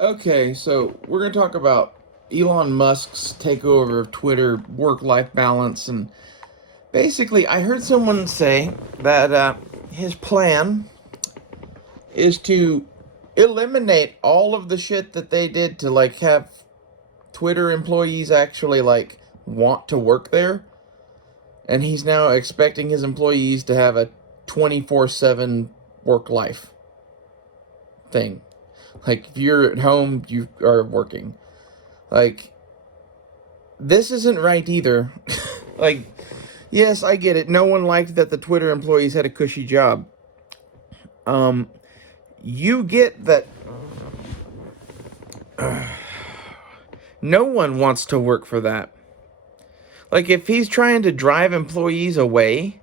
Okay, so we're going to talk about Elon Musk's takeover of Twitter, work-life balance, and basically, I heard someone say that his plan is to eliminate all of the shit that they did to like have Twitter employees actually like want to work there, and he's now expecting his employees to have a 24/7 work life thing. Like if you're at home, you are working. Like this isn't right either. Like, yes, I get it. No one liked that the Twitter employees had a cushy job. Um, you get that no one wants to work for that. Like, if he's trying to drive employees away,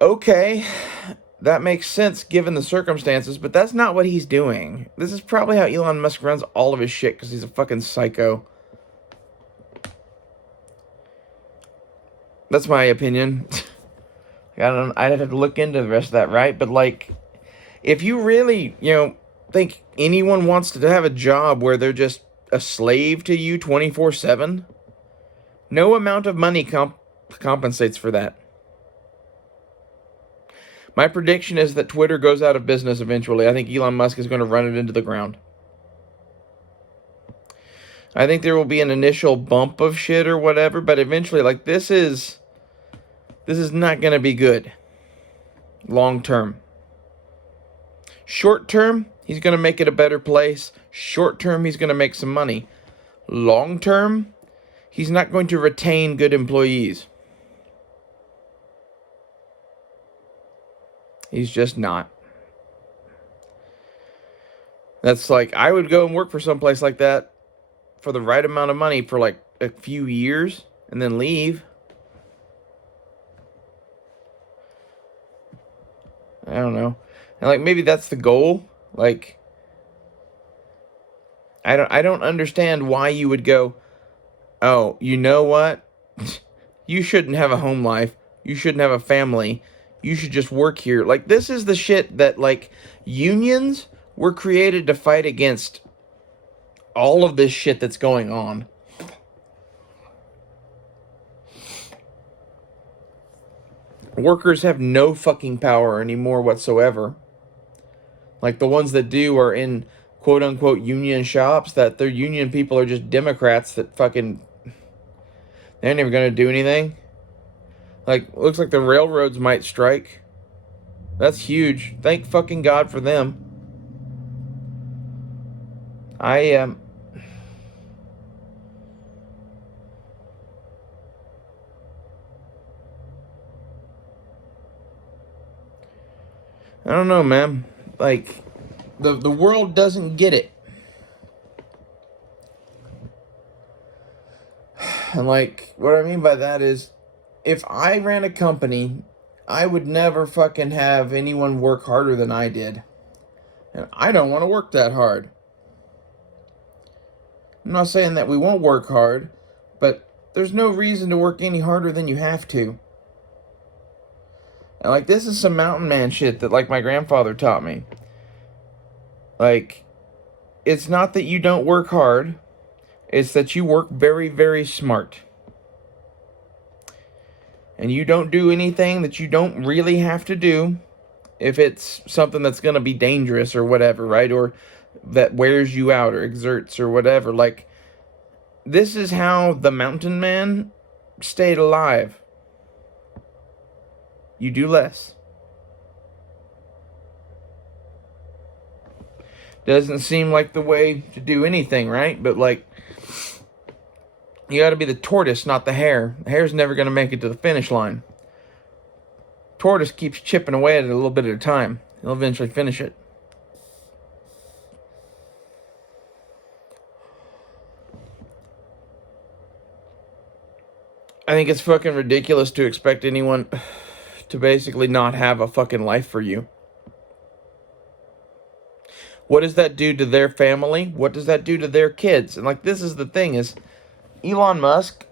okay, that makes sense given the circumstances, but that's not what he's doing. This is probably how Elon Musk runs all of his shit because he's a fucking psycho. That's my opinion. I'd have to look into the rest of that, right? But like, if you really, think anyone wants to have a job where they're just a slave to you 24/7, no amount of money compensates for that. My prediction is that Twitter goes out of business eventually. I think Elon Musk is going to run it into the ground. I think there will be an initial bump of shit or whatever, but eventually, like, this is not going to be good long term. Short term, he's going to make it a better place. Short term, he's going to make some money. Long term, he's not going to retain good employees. He's just not. That's like, I would go and work for someplace like that for the right amount of money for like a few years and then leave. I don't know. And like maybe that's the goal. Like I don't understand why you would go, "Oh, you know what? You shouldn't have a home life. You shouldn't have a family. You should just work here." Like this is the shit that like unions were created to fight against all of this shit that's going on. Workers have no fucking power anymore whatsoever. Like the ones that do are in quote unquote union shops that their union people are just Democrats that fucking they're never gonna do anything. Like looks like the railroads might strike. That's huge. Thank fucking God for them. I I don't know, man. Like the world doesn't get it. And like what I mean by that is if I ran a company, I would never fucking have anyone work harder than I did. And I don't want to work that hard. I'm not saying that we won't work hard, but there's no reason to work any harder than you have to. And like this is some mountain man shit that like my grandfather taught me. Like it's not that you don't work hard, it's that you work very, very smart. And you don't do anything that you don't really have to do if it's something that's going to be dangerous or whatever, right? Or that wears you out or exerts or whatever. Like, this is how the mountain man stayed alive. You do less. Doesn't seem like the way to do anything, right? But, like, you got to be the tortoise, not the hare. The hare's never going to make it to the finish line. Tortoise keeps chipping away at it a little bit at a time. He'll eventually finish it. I think it's fucking ridiculous to expect anyone to basically not have a fucking life for you. What does that do to their family? What does that do to their kids? And like this is the thing is Elon Musk,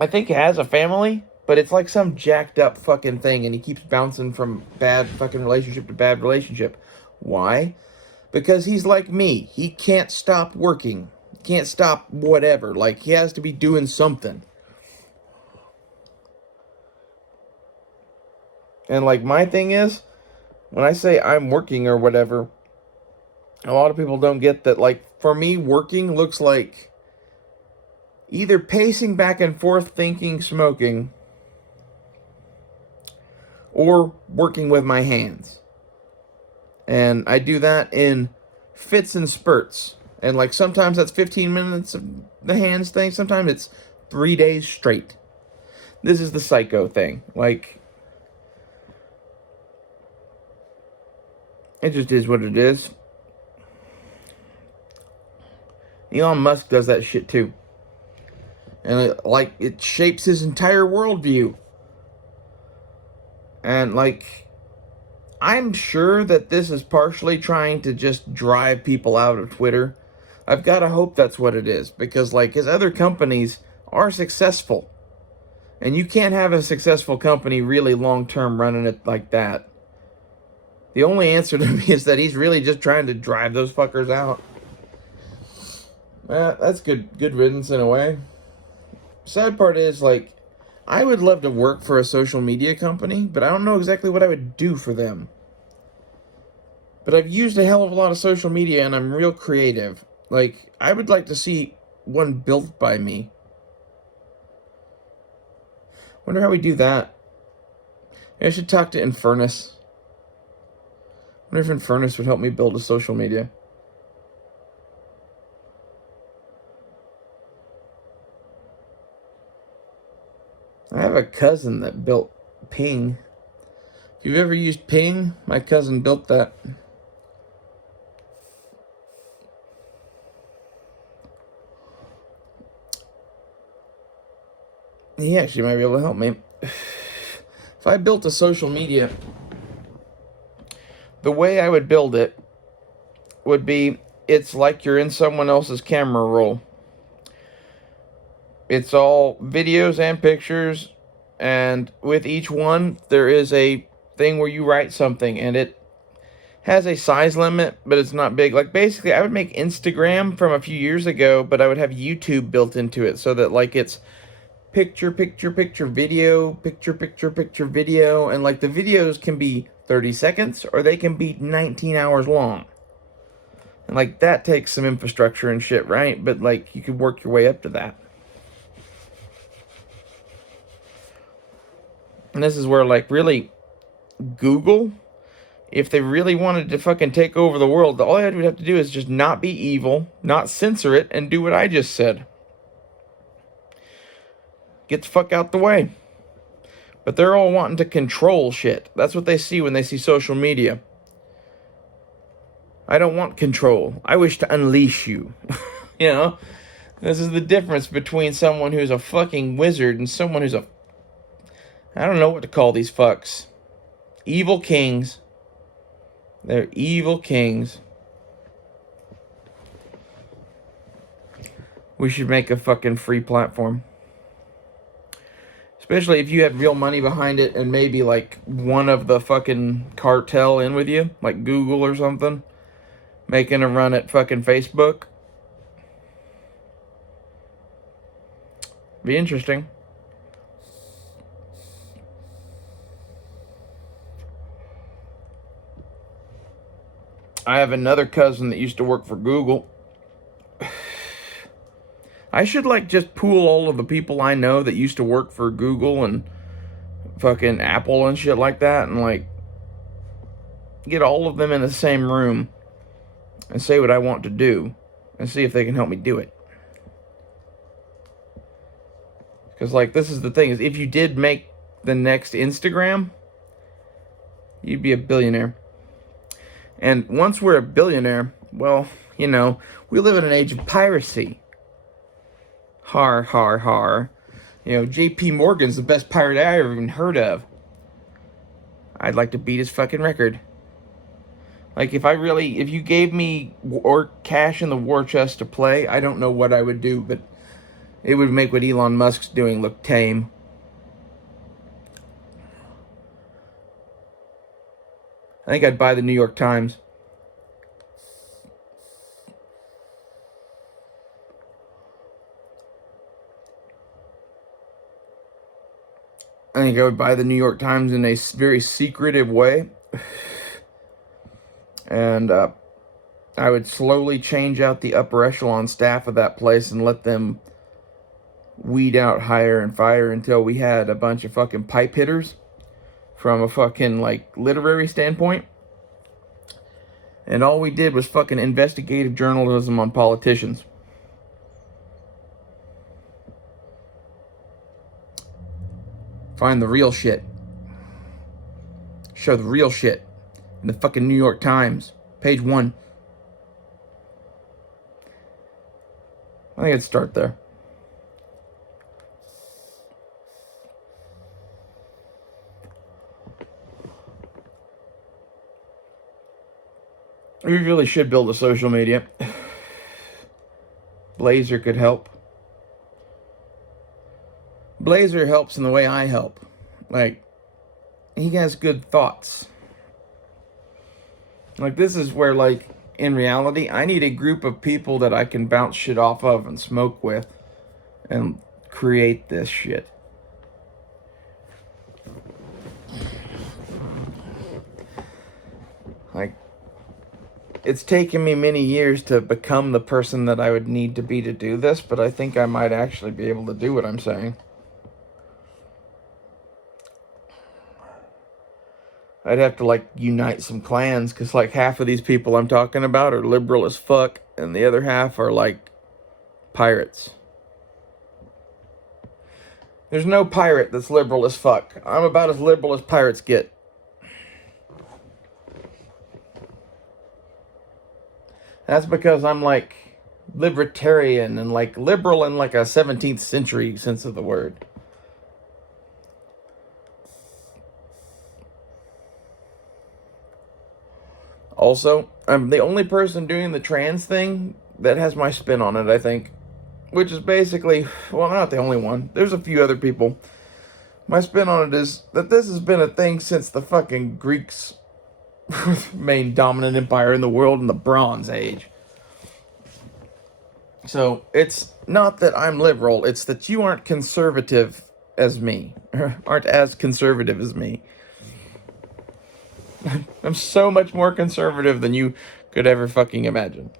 I think has a family, but it's like some jacked up fucking thing and he keeps bouncing from bad fucking relationship to bad relationship. Why? because he's like me. He can't stop working. Can't stop whatever. Like, he has to be doing something. And, like, my thing is, when I say I'm working or whatever, a lot of people don't get that. Like, for me, working looks like either pacing back and forth, thinking, smoking, or working with my hands. And I do that in fits and spurts. And, like, sometimes that's 15 minutes of the hands thing. Sometimes it's 3 days straight. This is the psycho thing. Like, it just is what it is. Elon Musk does that shit too. And it shapes his entire worldview. And, like, I'm sure that this is partially trying to just drive people out of Twitter. I've got to hope that's what it is. Because, like, his other companies are successful. And you can't have a successful company really long-term running it like that. The only answer to me is that he's really just trying to drive those fuckers out. That's good riddance in a way. Sad part is, like, I would love to work for a social media company, but I don't know exactly what I would do for them. But I've used a hell of a lot of social media, and I'm real creative. Like, I would like to see one built by me. Wonder how we do that. Maybe I should talk to Infernus. Wonder if Infernus would help me build a social media. I have a cousin that built Ping. If you've ever used Ping, my cousin built that. He actually might be able to help me. If I built a social media, the way I would build it would be, it's like you're in someone else's camera roll. It's all videos and pictures, and with each one, there is a thing where you write something, and it has a size limit, but it's not big. Like, basically, I would make Instagram from a few years ago, but I would have YouTube built into it, so that, like, it's picture, video, picture, video, and, like, the videos can be 30 seconds, or they can be 19 hours long. And, like, that takes some infrastructure and shit, right? But, like, you could work your way up to that. And this is where, like, really, Google, if they really wanted to fucking take over the world, all I would have to do is just not be evil, not censor it, and do what I just said. Get the fuck out the way. But they're all wanting to control shit. That's what they see when they see social media. I don't want control. I wish to unleash you. You know? This is the difference between someone who's a fucking wizard and someone who's a... I don't know what to call these fucks. Evil kings. They're evil kings. We should make a fucking free platform. Especially if you had real money behind it and maybe, like, one of the fucking cartel in with you. Like Google or something. Making a run at fucking Facebook. Be interesting. I have another cousin that used to work for Google. I should, like, just pool all of the people I know that used to work for Google and fucking Apple and shit like that, and, like, get all of them in the same room and say what I want to do and see if they can help me do it. Because, like, this is the thing, is if you did make the next Instagram, you'd be a billionaire. And once we're a billionaire, well, you know, we live in an age of piracy. Har, har, har. You know, J.P. Morgan's the best pirate I ever even heard of. I'd like to beat his fucking record. Like, if you gave me cash in the war chest to play, I don't know what I would do, but it would make what Elon Musk's doing look tame. I think I'd buy the New York Times. I think I would buy the New York Times in a very secretive way. And I would slowly change out the upper echelon staff of that place and let them weed out hire and fire until we had a bunch of fucking pipe hitters from a fucking, like, literary standpoint. And all we did was fucking investigative journalism on politicians. Find the real shit. Show the real shit in the fucking New York Times. Page 1. I think I'd start there. We really should build a social media. Blazer could help. Blazer helps in the way I help. Like, he has good thoughts. Like, this is where, like, in reality, I need a group of people that I can bounce shit off of and smoke with and create this shit. Like, it's taken me many years to become the person that I would need to be to do this, but I think I might actually be able to do what I'm saying. I'd have to, like, unite some clans, because, like, half of these people I'm talking about are liberal as fuck, and the other half are, like, pirates. There's no pirate that's liberal as fuck. I'm about as liberal as pirates get. That's because I'm, like, libertarian and, like, liberal in, like, a 17th century sense of the word. Also, I'm the only person doing the trans thing that has my spin on it, I think. Which is basically, well, not the only one. There's a few other people. My spin on it is that this has been a thing since the fucking Greeks' main dominant empire in the world in the Bronze Age. So, it's not that I'm liberal, it's that you aren't conservative as me. Aren't as conservative as me. I'm so much more conservative than you could ever fucking imagine.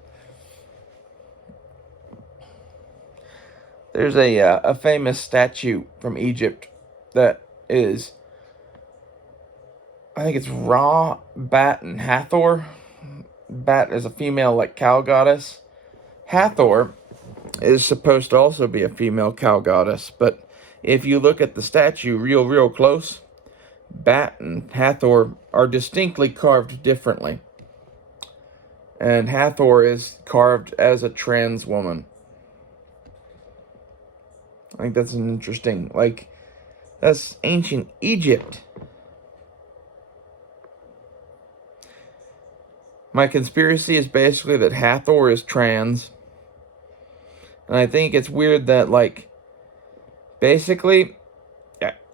There's a famous statue from Egypt that is, I think it's Ra, Bat, and Hathor. Bat is a female, like, cow goddess. Hathor is supposed to also be a female cow goddess, but if you look at the statue real close, Bat and Hathor are distinctly carved differently. And Hathor is carved as a trans woman. I think that's an interesting, like, that's ancient Egypt. My conspiracy is basically that Hathor is trans. And I think it's weird that, like, basically,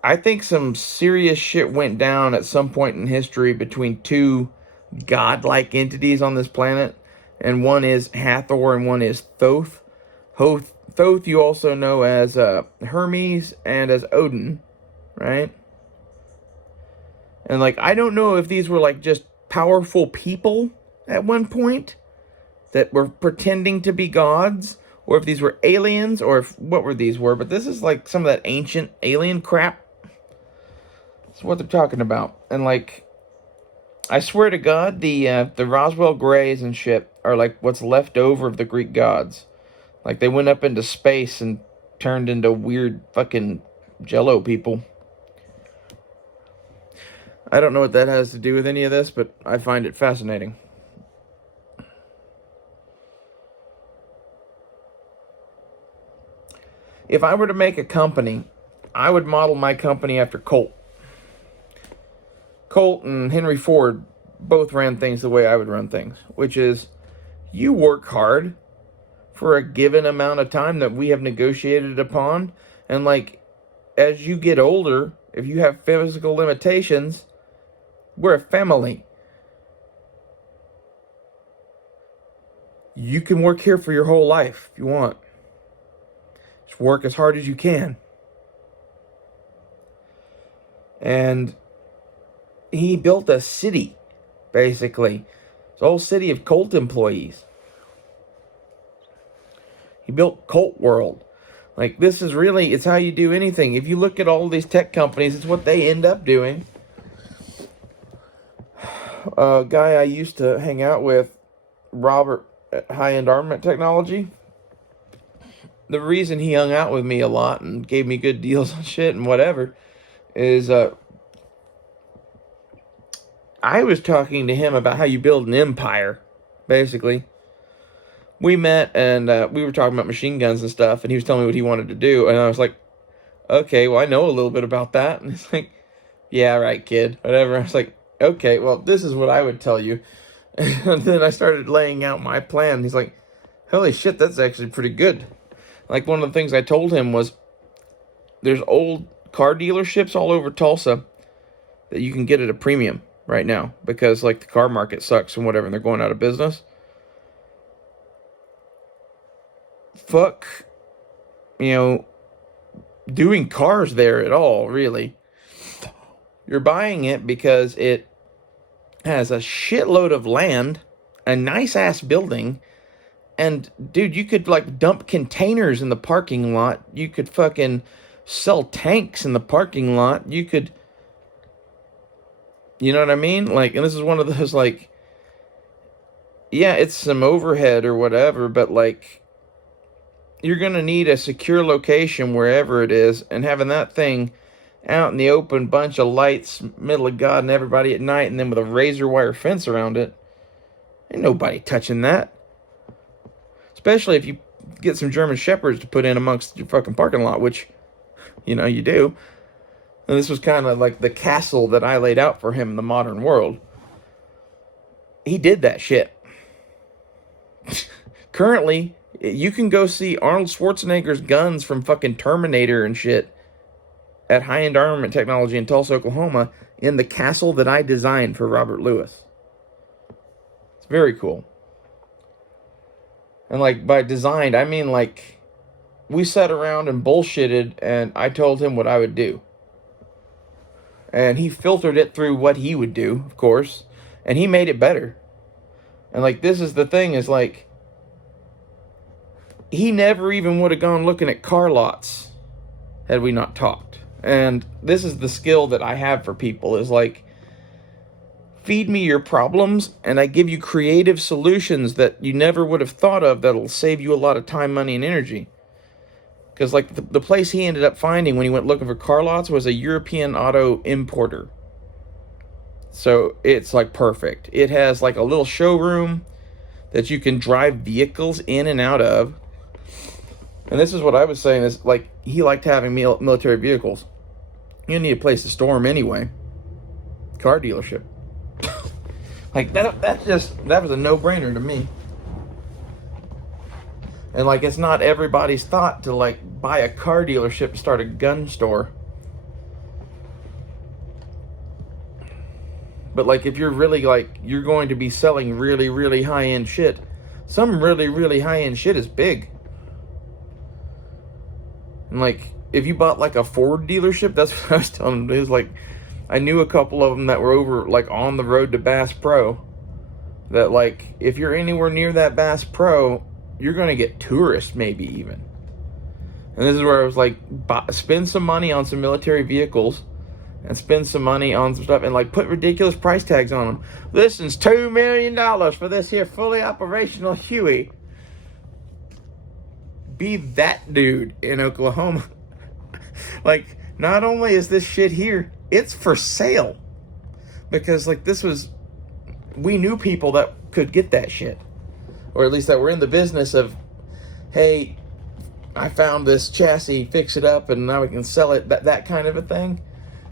I think some serious shit went down at some point in history between two godlike entities on this planet. And one is Hathor and one is Thoth. Thoth you also know as Hermes and as Odin, right? And, like, I don't know if these were, like, just powerful people at one point that were pretending to be gods, or if these were aliens, or if what were these were, but this is, like, some of that ancient alien crap. That's what they're talking about. And, like, I swear to God, the Roswell Greys and shit are, like, what's left over of the Greek gods. Like, they went up into space and turned into weird fucking Jello people. I don't know what that has to do with any of this, but I find it fascinating. If I were to make a company, I would model my company after Colt. Colt and Henry Ford both ran things the way I would run things, which is, you work hard for a given amount of time that we have negotiated upon, and, like, as you get older, if you have physical limitations, we're a family. You can work here for your whole life if you want. Just work as hard as you can. And he built a city, basically. It's a whole city of cult employees. He built Cult World. Like, this is really, it's how you do anything. If you look at all these tech companies, it's what they end up doing. A guy I used to hang out with, Robert, at High End Armament Technology, the reason he hung out with me a lot and gave me good deals on shit and whatever is I was talking to him about how you build an empire, basically. We met and we were talking about machine guns and stuff, and he was telling me what he wanted to do, and I was like, okay, well, I know a little bit about that. And he's like, yeah, right, kid, whatever. I was like, okay, well, this is what I would tell you. And then I started laying out my plan. He's like, holy shit, that's actually pretty good. Like, one of the things I told him was, there's old car dealerships all over Tulsa that you can get at a premium right now because, like, the car market sucks and whatever, and they're going out of business. Fuck, doing cars there at all, really. You're buying it because it has a shitload of land, a nice-ass building, and, dude, you could, like, dump containers in the parking lot. You could fucking sell tanks in the parking lot. You could, you know what I mean? Like, and this is one of those, like, yeah, it's some overhead or whatever, but, like, you're going to need a secure location wherever it is, and having that thing out in the open, bunch of lights, middle of God and everybody at night, and then with a razor wire fence around it, ain't nobody touching that. Especially if you get some German Shepherds to put in amongst your fucking parking lot, which, you do. And this was kind of like the castle that I laid out for him in the modern world. He did that shit. Currently, you can go see Arnold Schwarzenegger's guns from fucking Terminator and shit at High End Armament Technology in Tulsa, Oklahoma, in the castle that I designed for Robert Lewis. It's very cool. And, like, by designed, I mean, like, we sat around and bullshitted, and I told him what I would do. And he filtered it through what he would do, of course, and he made it better. And, like, this is the thing, is, like, he never even would have gone looking at car lots had we not talked. And this is the skill that I have for people, is, like, feed me your problems, and I give you creative solutions that you never would have thought of that'll save you a lot of time, money, and energy. Because, like, the place he ended up finding when he went looking for car lots was a European auto importer. So it's, like, perfect. It has, like, a little showroom that you can drive vehicles in and out of. And this is what I was saying, is, like, he liked having military vehicles. You need a place to store them anyway. Car dealership. Like, that was a no-brainer to me. And, like, it's not everybody's thought to, like, buy a car dealership and start a gun store. But, like, if you're really, like, you're going to be selling really, really high-end shit, some really, really high-end shit is big. And, like, if you bought, like, a Ford dealership, that's what I was telling them. It was, like, I knew a couple of them that were over, like, on the road to Bass Pro. That, like, if you're anywhere near that Bass Pro, you're going to get tourists, maybe even. And this is where I was like, spend some money on some military vehicles, and spend some money on some stuff, and, like, put ridiculous price tags on them. This is $2 million for this here fully operational Huey. Be that dude in Oklahoma. Like, not only is this shit here, it's for sale. Because, like, we knew people that could get that shit. Or at least that were in the business of, hey, I found this chassis, fix it up, and now we can sell it, that kind of a thing.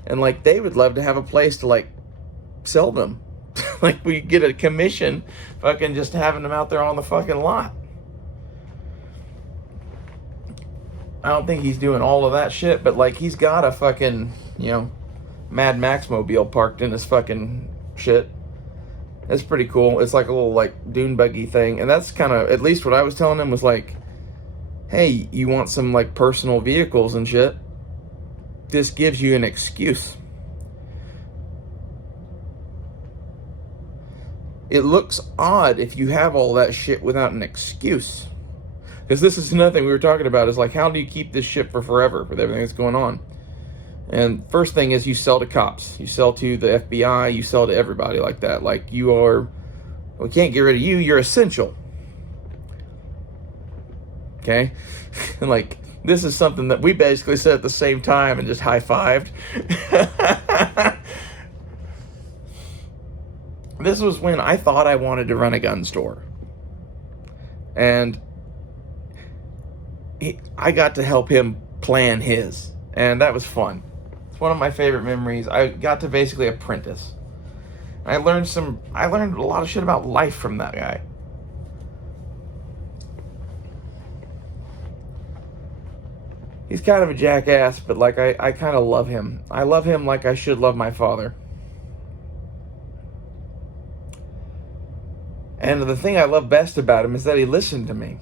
And, like, they would love to have a place to, like, sell them. Like, we get a commission fucking just having them out there on the fucking lot. I don't think he's doing all of that shit, but, like, he's got a fucking, Mad Max mobile parked in his fucking shit. It's pretty cool. It's like a little, like, dune buggy thing. And that's kind of, at least what I was telling him was like, hey, you want some, like, personal vehicles and shit? This gives you an excuse. it looks odd if you have all that shit without an excuse. Because this is another thing we were talking about, is like, how do you keep this shit for forever with everything that's going on? And first thing is, you sell to cops, you sell to the FBI, you sell to everybody like that. Like, you are, we can't get rid of you, you're essential. Okay? And like, this is something that we basically said at the same time and just high-fived. This was when I thought I wanted to run a gun store. And I got to help him plan his. And that was fun. It's one of my favorite memories. I got to basically apprentice. I learned a lot of shit about life from that guy. He's kind of a jackass, but like, I kind of love him. I love him like I should love my father. And the thing I love best about him is that he listened to me.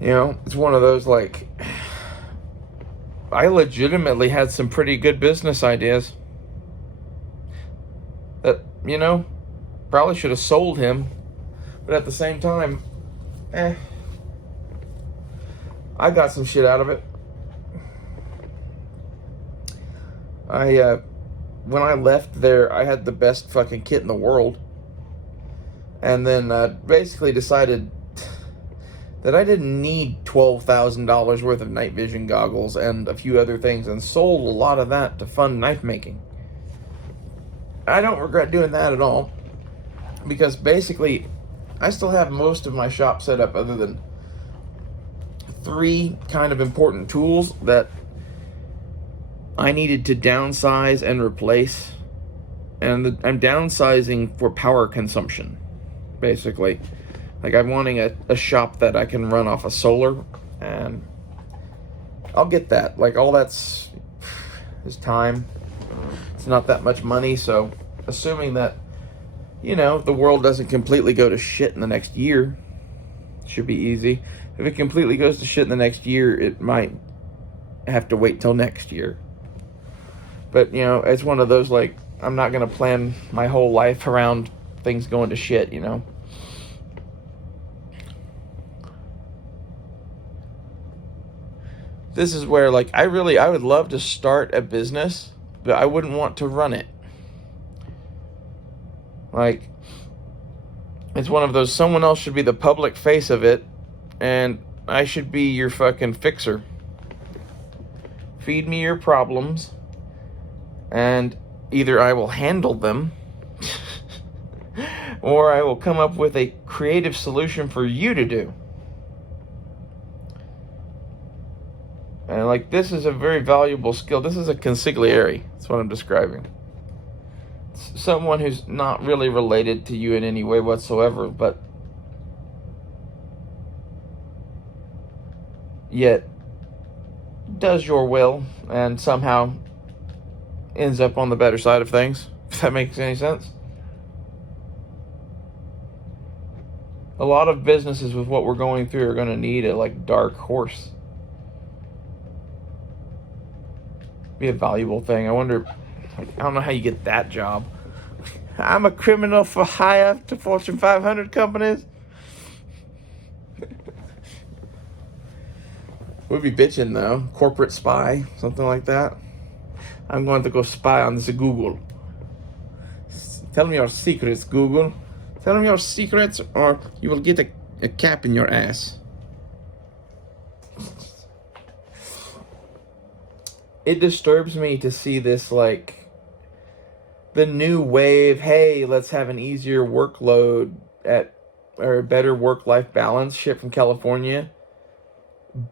You know, it's one of those, like, I legitimately had some pretty good business ideas that, you know, probably should have sold him. But at the same time, I got some shit out of it. When I left there, I had the best fucking kit in the world. And then basically decided that I didn't need $12,000 worth of night vision goggles and a few other things, and sold a lot of that to fund knife making. I don't regret doing that at all, because basically I still have most of my shop set up other than 3 kind of important tools that I needed to downsize and replace. And I'm downsizing for power consumption, basically. Like, I'm wanting a shop that I can run off of solar, and I'll get that. Like, all that's is time. It's not that much money, so assuming that, you know, the world doesn't completely go to shit in the next year, it should be easy. If it completely goes to shit in the next year, it might have to wait till next year. But, you know, it's one of those, like, I'm not going to plan my whole life around things going to shit, you know. This is where, like, I would love to start a business, but I wouldn't want to run it. Like, it's one of those, someone else should be the public face of it, and I should be your fucking fixer. Feed me your problems, and either I will handle them, or I will come up with a creative solution for you to do. And, like, this is a very valuable skill. This is a consigliere. That's what I'm describing. It's someone who's not really related to you in any way whatsoever, but yet does your will and somehow ends up on the better side of things, if that makes any sense. A lot of businesses with what we're going through are going to need a, like, dark horse. Be a valuable thing. I wonder, like, I don't know how you get that job. I'm a criminal for hire to Fortune 500 companies. Would be bitching though. Corporate spy, something like that. I'm going to go spy on this Google. Tell me your secrets, Google. Tell me your secrets, or you will get a cap in your ass. It disturbs me to see this, like, the new wave, hey, let's have an easier workload or a better work-life balance shit from California.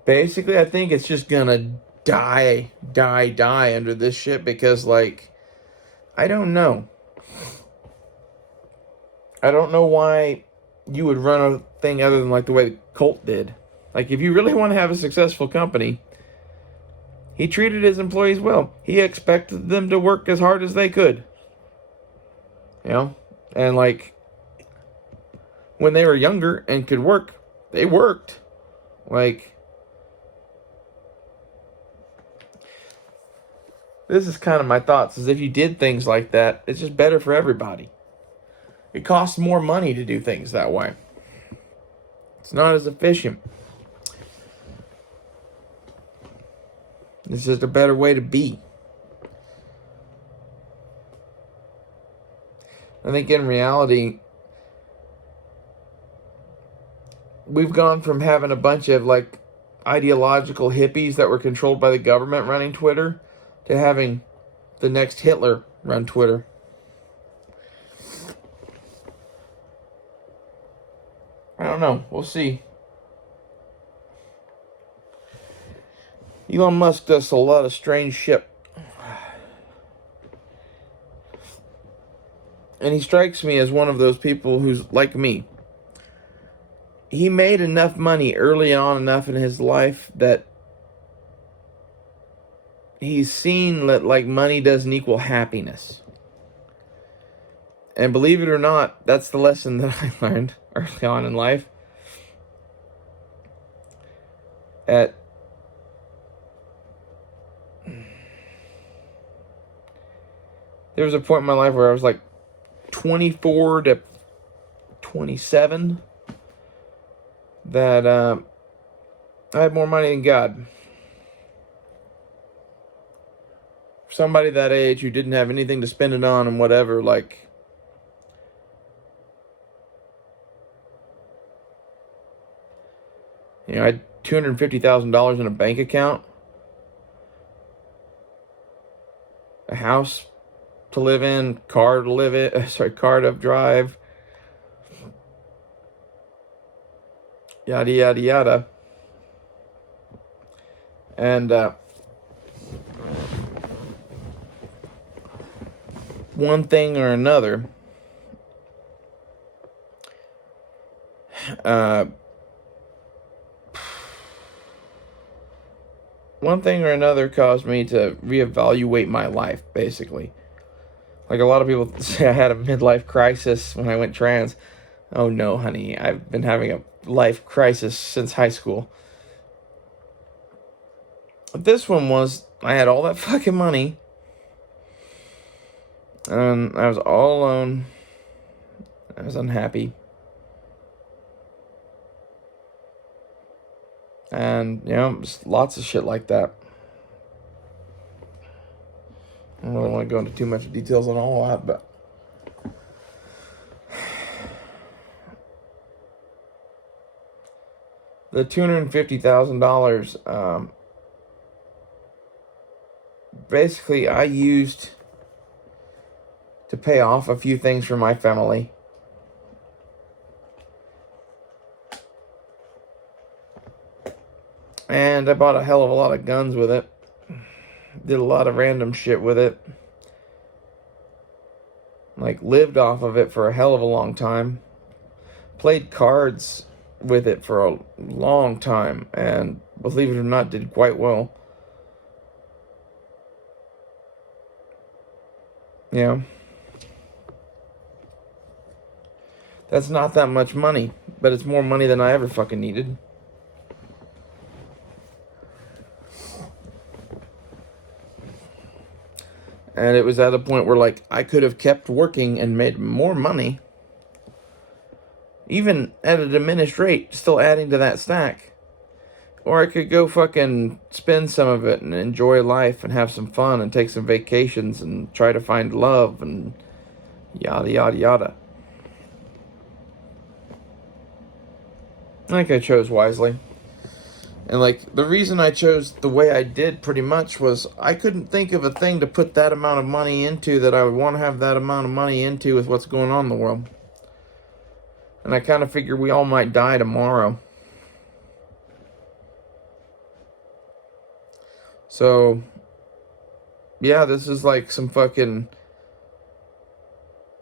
Basically, I think it's just gonna die under this shit, because, like, I don't know. I don't know why you would run a thing other than, like, the way the Colt did. Like, if you really want to have a successful company, he treated his employees well. He expected them to work as hard as they could. You know? And, like, when they were younger and could work, they worked. Like, this is kind of my thoughts, is if you did things like that, it's just better for everybody. It costs more money to do things that way. It's not as efficient. It's just a better way to be. I think in reality, we've gone from having a bunch of like ideological hippies that were controlled by the government running Twitter to having the next Hitler run Twitter. I don't know. We'll see. Elon Musk does a lot of strange shit. And he strikes me as one of those people who's like me. He made enough money early on enough in his life that he's seen that like money doesn't equal happiness. And believe it or not, that's the lesson that I learned early on in life. There was a point in my life where I was like 24 to 27 that I had more money than God. For somebody that age who didn't have anything to spend it on and whatever, like, you know, I had $250,000 in a bank account, a house to live in, car to drive, yada, yada, yada. And one thing or another, caused me to reevaluate my life, basically. Like a lot of people say I had a midlife crisis when I went trans. Oh no, honey, I've been having a life crisis since high school. But this one was, I had all that fucking money, and I was all alone. I was unhappy. And, you know, just lots of shit like that. I don't really want to go into too much details on all that, but the $250,000, basically I used to pay off a few things for my family. And I bought a hell of a lot of guns with it. Did a lot of random shit with it. Like, lived off of it for a hell of a long time. Played cards with it for a long time. And, believe it or not, did quite well. Yeah. That's not that much money. But it's more money than I ever fucking needed. And it was at a point where, like, I could have kept working and made more money. Even at a diminished rate, still adding to that stack. Or I could go fucking spend some of it and enjoy life and have some fun and take some vacations and try to find love and yada, yada, yada. I think I chose wisely. And, like, the reason I chose the way I did pretty much was I couldn't think of a thing to put that amount of money into that I would want to have that amount of money into with what's going on in the world. And I kind of figured we all might die tomorrow. So, yeah, this is like some fucking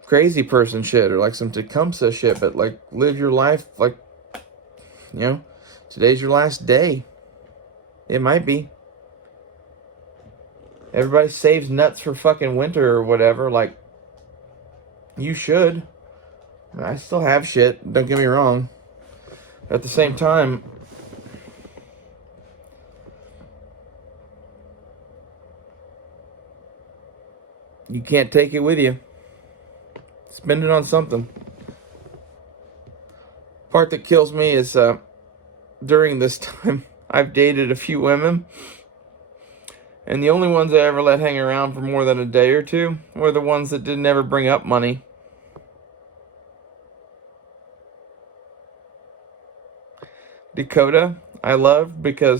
crazy person shit or like some Tecumseh shit, but, like, live your life like, you know, today's your last day. It might be. Everybody saves nuts for fucking winter or whatever. Like, you should. I still have shit. Don't get me wrong. At the same time, You can't take it with you. Spend it on something. Part that kills me is during this time, I've dated a few women, and the only ones I ever let hang around for more than a day or two were the ones that didn't ever bring up money. Dakota, I love because